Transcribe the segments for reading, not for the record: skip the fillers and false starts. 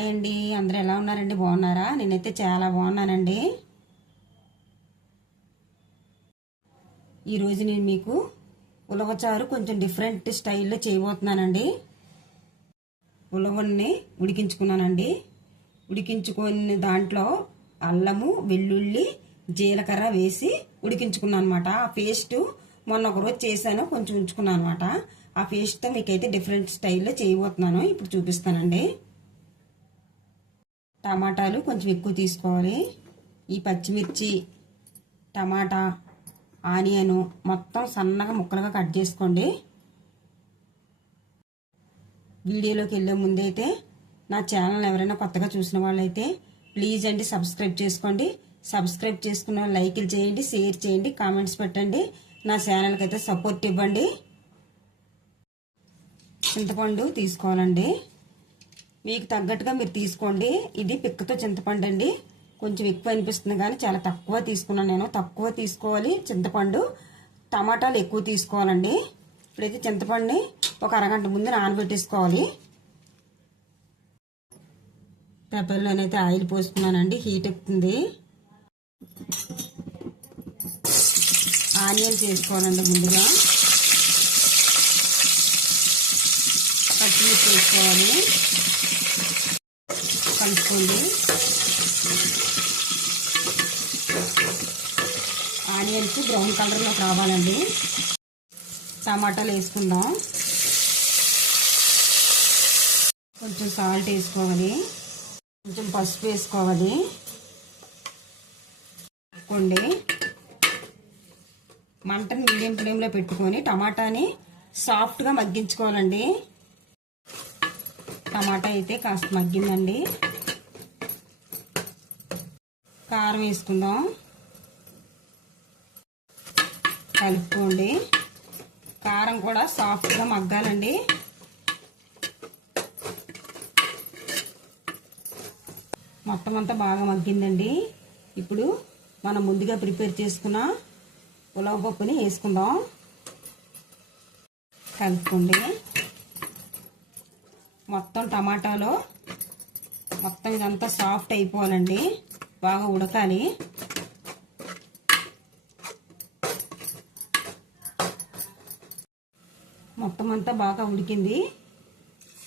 Hi అండి, అందరూ ఎలా ఉన్నారండి? బాగున్నారా? నేనైతే చాలా బాగున్నానండి. ఈరోజు నేను మీకు ఉలవచారు కొంచెం డిఫరెంట్ స్టైల్లో చేయబోతున్నానండి. ఉలవల్ని ఉడికించుకున్నానండి. ఉడికించుకున్న దాంట్లో అల్లము, వెల్లుల్లి, జీలకర్ర వేసి ఉడికించుకున్నాను అనమాట. ఆ పేస్ట్ మొన్న ఒకరోజు చేశాను, కొంచెం ఉంచుకున్నాను అనమాట. ఆ పేస్ట్తో మీకైతే డిఫరెంట్ స్టైల్లో చేయబోతున్నాను. ఇప్పుడు చూపిస్తానండి. టమాటాలు కొంచెం ఎక్కువ తీసుకోవాలి. ఈ పచ్చిమిర్చి, టమాటా, ఆనియను మొత్తం సన్నగా ముక్కలుగా కట్ చేసుకోండి. వీడియోలోకి వెళ్ళే ముందైతే నా ఛానల్ ఎవరైనా కొత్తగా చూసిన వాళ్ళైతే ప్లీజ్ అండి సబ్స్క్రైబ్ చేసుకోండి. సబ్స్క్రైబ్ చేసుకున్న లైక్లు చేయండి, షేర్ చేయండి, కామెంట్స్ పెట్టండి. నా ఛానల్కి అయితే సపోర్ట్ ఇవ్వండి. చింతపండు తీసుకోవాలండి. మీకు తగ్గట్టుగా మీరు తీసుకోండి. ఇది పిక్కతో చింతపండు అండి. కొంచెం ఎక్కువ అనిపిస్తుంది కానీ చాలా తక్కువ తీసుకున్నాను నేను. తక్కువ తీసుకోవాలి చింతపండు. టమాటాలు ఎక్కువ తీసుకోవాలండి. ఇప్పుడైతే చింతపండుని ఒక అరగంట ముందు నానబెట్టేసుకోవాలి. పెప్పర్లోనైతే ఆయిల్ పోసుకున్నానండి. హీట్ ఎక్కుతుంది. ఆనియన్స్ వేసుకోవాలండి. ముందుగా పచ్చిమిర్చి వేసుకోవాలి. కలుపుకోండి. ఆనియన్స్ బ్రౌన్ కలర్లో రావాలండి. టమాటాలు వేసుకుందాం. కొంచెం సాల్ట్ వేసుకోవాలి. కొంచెం పసుపు వేసుకోవాలి. కొండి మంటను మీడియం ఫ్లేమ్లో పెట్టుకొని టమాటాని సాఫ్ట్గా మగ్గించుకోవాలండి. టమాటా అయితే కాస్త మగ్గిందండి. కారం వేసుకుందాం. కలుపుకోండి. కారం కూడా సాఫ్ట్గా మగ్గాలండి. మొత్తం అంతా బాగా మగ్గిందండి. ఇప్పుడు మనం ముందుగా ప్రిపేర్ చేసుకున్న ఉలవ పప్పుని వేసుకుందాం. కలుపుకోండి. మొత్తం టమాటాలో మొత్తం ఇదంతా సాఫ్ట్ అయిపోవాలండి. బాగా ఉడకాలి. మొత్తం అంతా బాగా ఉడికింది.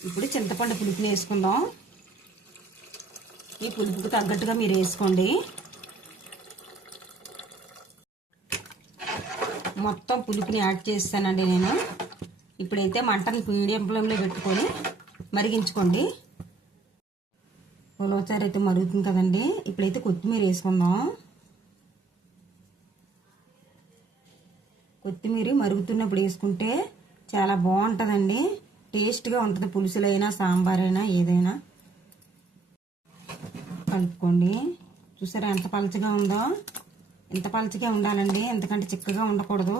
ఇప్పుడు చింతపండు పులుపుని వేసుకుందాం. ఈ పులుపుకు తగ్గట్టుగా మీరు వేసుకోండి. మొత్తం పులుపుని యాడ్ చేస్తానండి నేను. ఇప్పుడైతే మంటని మీడియం ఫ్లేమ్లో పెట్టుకొని మరిగించుకోండి. ఉలవచారు అయితే మరుగుతుంది కదండి. ఇప్పుడైతే కొత్తిమీర వేసుకుందాం. కొత్తిమీర మరుగుతున్నప్పుడు వేసుకుంటే చాలా బాగుంటుందండి. టేస్ట్గా ఉంటుంది. పులుసులైనా సాంబార్ అయినా ఏదైనా. కలుపుకోండి. చూసారా ఎంత పలచగా ఉందో? ఎంత పలచగా ఉండాలండి, ఎంతకంటే చిక్కగా ఉండకూడదు.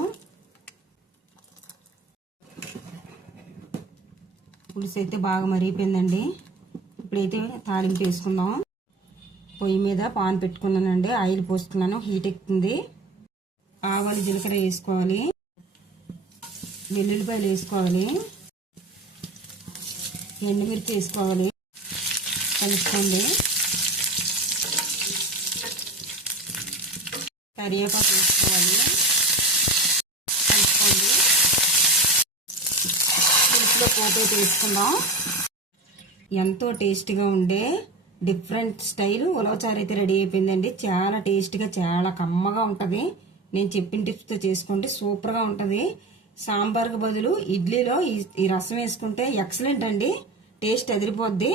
పులుసు అయితే బాగా మరిగిపోయిందండి. ఇప్పుడైతే తాలింపు వేసుకుందాం. పొయ్యి మీద పాన్ పెట్టుకున్నానండి. ఆయిల్ పోసుకున్నాను. హీట్ ఎక్కుతుంది. ఆవాలు, జీలకర్ర వేసుకోవాలి. వెల్లుల్లిపాయలు వేసుకోవాలి. ఎండుమిర్చి వేసుకోవాలి. కలుపుకోండి. కరివేపాకు వేసుకోవాలి. కలుపుకోండి. పులుసులో పోతే వేసుకుందాం. ఎంతో టేస్టీగా ఉండే డిఫరెంట్ స్టైల్ ఉలవచారు అయితే రెడీ అయిపోయిందండి. చాలా టేస్టీగా, చాలా కమ్మగా ఉంటుంది. నేను చెప్పిన టిప్స్తో చేసుకోండి. సూపర్గా ఉంటుంది. సాంబార్కి బదులు ఇడ్లీలో ఈ రసం వేసుకుంటే ఎక్సలెంట్ అండి. టేస్ట్ అదిరిపోద్ది.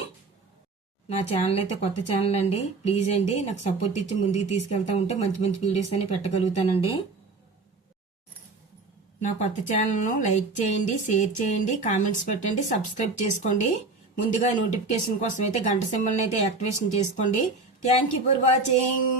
నా ఛానల్ అయితే కొత్త ఛానల్ అండి. ప్లీజ్ అండి నాకు సపోర్ట్ ఇచ్చి ముందుకు తీసుకెళ్తా ఉంటే మంచి మంచి వీడియోస్ అని పెట్టగలుగుతానండి. నా కొత్త ఛానల్ను లైక్ చేయండి, షేర్ చేయండి, కామెంట్స్ పెట్టండి, సబ్స్క్రైబ్ చేసుకోండి. ముందుగా నోటిఫికేషన్ కోసం అయితే గంట సింబల్ని అయితే యాక్టివేషన్ చేసుకోండి. Thank you for watching.